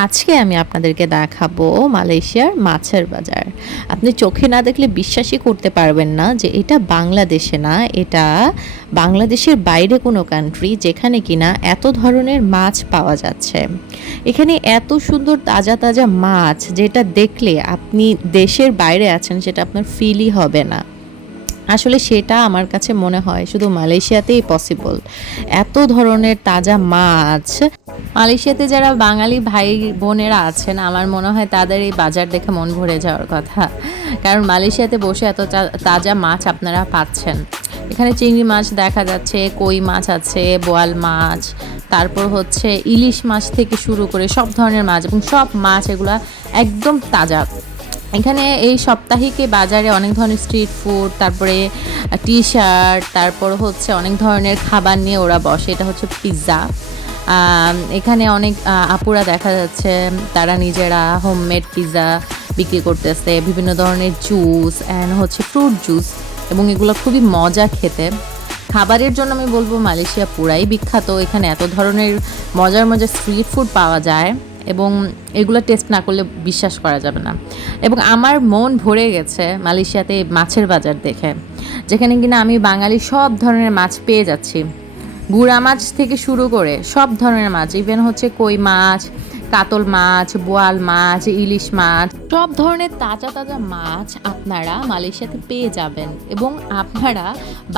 আজকে আমি আপনাদেরকে দেখাবো মালয়েশিয়ার মাছের বাজার। আপনি চোখে না দেখলে বিশ্বাসই করতে পারবেন না যে এটা বাংলাদেশে না, এটা বাংলাদেশের বাইরে কোনো কান্ট্রি যেখানে কিনা এত ধরনের মাছ পাওয়া যাচ্ছে। এখানে এত সুন্দর তাজা তাজা মাছ যেটা দেখলে আপনি দেশের বাইরে আছেন সেটা আপনার ফিলই হবে না। আসলে সেটা আমার কাছে মনে হয় শুধু মালয়েশিয়াতেই পসিবল এত ধরনের তাজা মাছ। মালয়েশিয়াতে যারা বাঙালি ভাই বোনেরা আছেন, আমার মনে হয় তাদের এই বাজার দেখে মন ভরে যাওয়ার কথা। কারণ মালয়েশিয়াতে বসে এত তাজা মাছ আপনারা পাচ্ছেন। এখানে চিংড়ি মাছ দেখা যাচ্ছে, কই মাছ আছে, বোয়াল মাছ, তারপর হচ্ছে ইলিশ মাছ থেকে শুরু করে সব ধরনের মাছ এবং সব মাছ এগুলা একদম তাজা। এখানে এই সাপ্তাহিকে বাজারে অনেক ধরনের স্ট্রিট ফুড তারপরে টি শার্ট তারপর হচ্ছে অনেক ধরনের খাবার নিয়ে ওরা বসে। এটা হচ্ছে পিৎজা এখানে অনেক আপুরা দেখা যাচ্ছে, তারা নিজেরা হোমমেড পিৎজা বিক্রি করতেছে, বিভিন্ন ধরনের জুস অ্যান্ড হচ্ছে ফ্রুট জুস এবং এগুলো খুবই মজা খেতে। খাবারের জন্য আমি বলব মালয়েশিয়া পুরাই বিখ্যাত। এখানে এত ধরনের মজার মজার স্ট্রিট ফুড পাওয়া যায়। এবং এগুলো টেস্ট না করলে বিশ্বাস করা যাবে না। এবং আমার মন ভরে গেছে মালয়েশিয়াতে মাছের বাজার দেখে, যেখানে কিনা আমি বাঙালি সব ধরনের মাছ পেয়ে যাচ্ছি। গুড়া মাছ থেকে শুরু করে সব ধরনের মাছ ইভেন হচ্ছে কই মাছ কাতল মাছ, বোয়াল মাছ, ইলিশ মাছ, সব ধরনের তাজা তাজা মাছ আপনারা মালয়েশিয়াতে পেয়ে যাবেন এবং আপনারা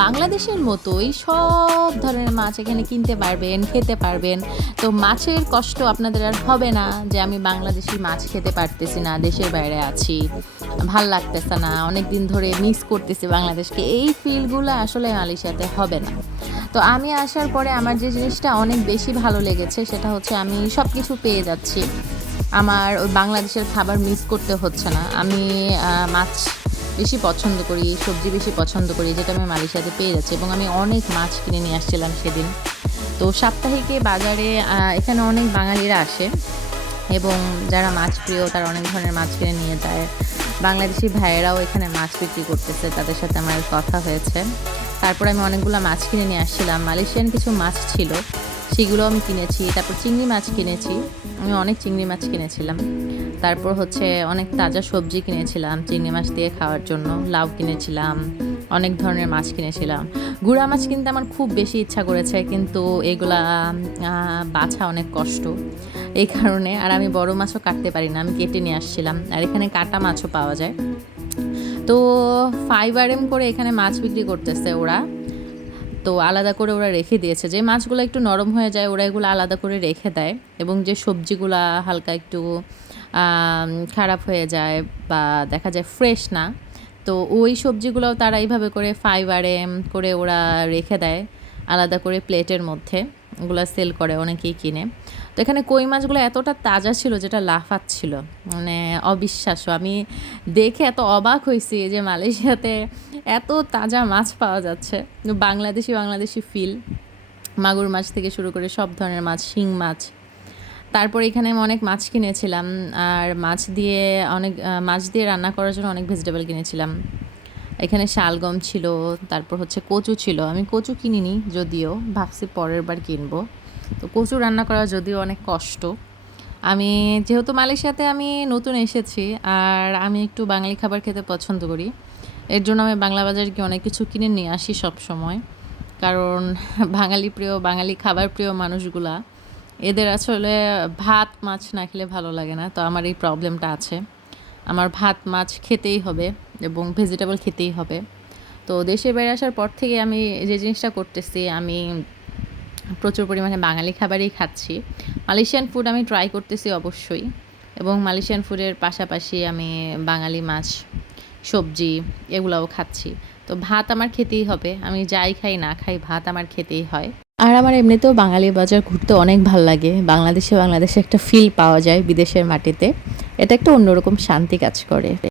বাংলাদেশের মতোই সব ধরনের মাছ এখানে কিনতে পারবেন, খেতে পারবেন। তো মাছের কষ্ট আপনাদের আর হবে না যে আমি বাংলাদেশি মাছ খেতে পারতেছি না, দেশের বাইরে আছি। ভালো লাগতেছে না অনেক দিন ধরে মিস করতেছি বাংলাদেশকে। এই ফিলগুলো আসলে মালয়েশিয়াতে হবে না। তো আমি আসার পরে আমার যে জিনিসটা অনেক বেশি ভালো লেগেছে সেটা হচ্ছে আমি সব কিছু পেয়ে যাচ্ছি। আমার ওই বাংলাদেশের খাবার মিস করতে হচ্ছে না। আমি মাছ বেশি পছন্দ করি, সবজি বেশি পছন্দ করি, যেটা আমি মালয়েশিয়াতে পেয়ে যাচ্ছি এবং আমি অনেক মাছ কিনে নিয়ে আসছিলাম সেদিন। তো সাপ্তাহিকে বাজারে এখানে অনেক বাঙালিরা আসে এবং যারা মাছ প্রিয় তারা অনেক ধরনের মাছ কিনে নিয়ে যায়। বাংলাদেশি ভাইয়েরাও এখানে মাছ বিক্রি করতেছে, তাদের সাথে আমার কথা হয়েছে। তারপর আমি অনেকগুলো মাছ কিনে নিয়ে আসছিলাম। মালয়েশিয়ান কিছু মাছ ছিল, সেগুলো আমি কিনেছি। তারপর চিংড়ি মাছ কিনেছি। আমি অনেক চিংড়ি মাছ কিনেছিলাম। তারপর হচ্ছে অনেক তাজা সবজি কিনেছিলাম চিংড়ি মাছ দিয়ে খাওয়ার জন্য। লাউ কিনেছিলাম, অনেক ধরনের মাছ কিনেছিলাম। গুড়া মাছ কিনতে আমার খুব বেশি ইচ্ছা করেছে, কিন্তু এগুলা বাছা অনেক কষ্ট। এই কারণে আর আমি বড় মাছও কাটতে পারি না, আমি কেটে নিয়ে আসছিলাম। আর এখানে কাটা মাছও পাওয়া যায়। তো ফাইভ আর এম করে এখানে মাছ বিক্রি করতেছে ওরা। তো আলাদা করে ওরা রেখে দিয়েছে। যে মাছগুলো একটু নরম হয়ে যায়, ওরা এগুলো আলাদা করে রেখে দেয় এবং যে সবজিগুলা হালকা একটু খারাপ হয়ে যায় বা দেখা যায় ফ্রেশ না, তো ওই সবজিগুলোও তারা এইভাবে করে ফাইভ আর এম করে ওরা রেখে দেয়, আলাদা করে প্লেটের মধ্যে। ওগুলো সেল করে, অনেকেই কিনে। তো এখানে কই মাছগুলো এতটা তাজা ছিল যেটা লাফাচ্ছিল মানে অবিশ্বাস্য। আমি দেখে এত অবাক হয়েছি যে মালয়েশিয়াতে এত তাজা মাছ পাওয়া যাচ্ছে। বাংলাদেশি বাংলাদেশি ফিল মাগুর মাছ থেকে শুরু করে সব ধরনের মাছ, শিং মাছ। তারপর এখানে আমি অনেক মাছ কিনেছিলাম আর মাছ দিয়ে অনেক, মাছ দিয়ে রান্না করার জন্য অনেক ভেজিটেবল কিনেছিলাম। এখানে শালগম ছিল, তারপর হচ্ছে কচু ছিল। আমি কচু কিনিনি, যদিও। ভাবছি পরের বার কিনবো। তো কচু রান্না করা যদিও অনেক কষ্ট। আমি যেহেতু মালয়েশিয়াতে আমি নতুন এসেছি আর আমি একটু বাঙালি খাবার খেতে পছন্দ করি, এর জন্য আমি বাংলা বাজার গিয়ে অনেক কিছু কিনে নিয়ে আসি সব সময়। কারণ বাঙালি প্রিয়, বাঙালি খাবার প্রিয় মানুষগুলা, এদের আসলে ভাত, মাছ না খেলে ভালো লাগে না। তো আমার এই প্রবলেমটা আছে। আমার ভাত, মাছ খেতেই হবে এবং ভেজিটেবল খেতেই হবে। তো দেশে বেড়ে আসার পর থেকে আমি যে জিনিসটা করতেছি, আমি প্রচুর পরিমাণে বাঙালি খাবারই খাচ্ছি। মালয়েশিয়ান ফুড আমি ট্রাই করতেছি অবশ্যই। এবং মালয়েশিয়ান ফুডের পাশাপাশি আমি বাঙালি মাছ, সবজি এগুলাও খাচ্ছি। তো ভাত আমার খেতেই হবে। আমি যাই খাই না খাই, ভাত আমার খেতেই হয়। আর আমার এমনিতেও বাঙালি বাজার ঘুরতে অনেক ভালো লাগে। বাংলাদেশে বাংলাদেশে একটা ফিল পাওয়া যায় বিদেশের মাটিতে। এটা একটা অন্যরকম শান্তি কাজ করে।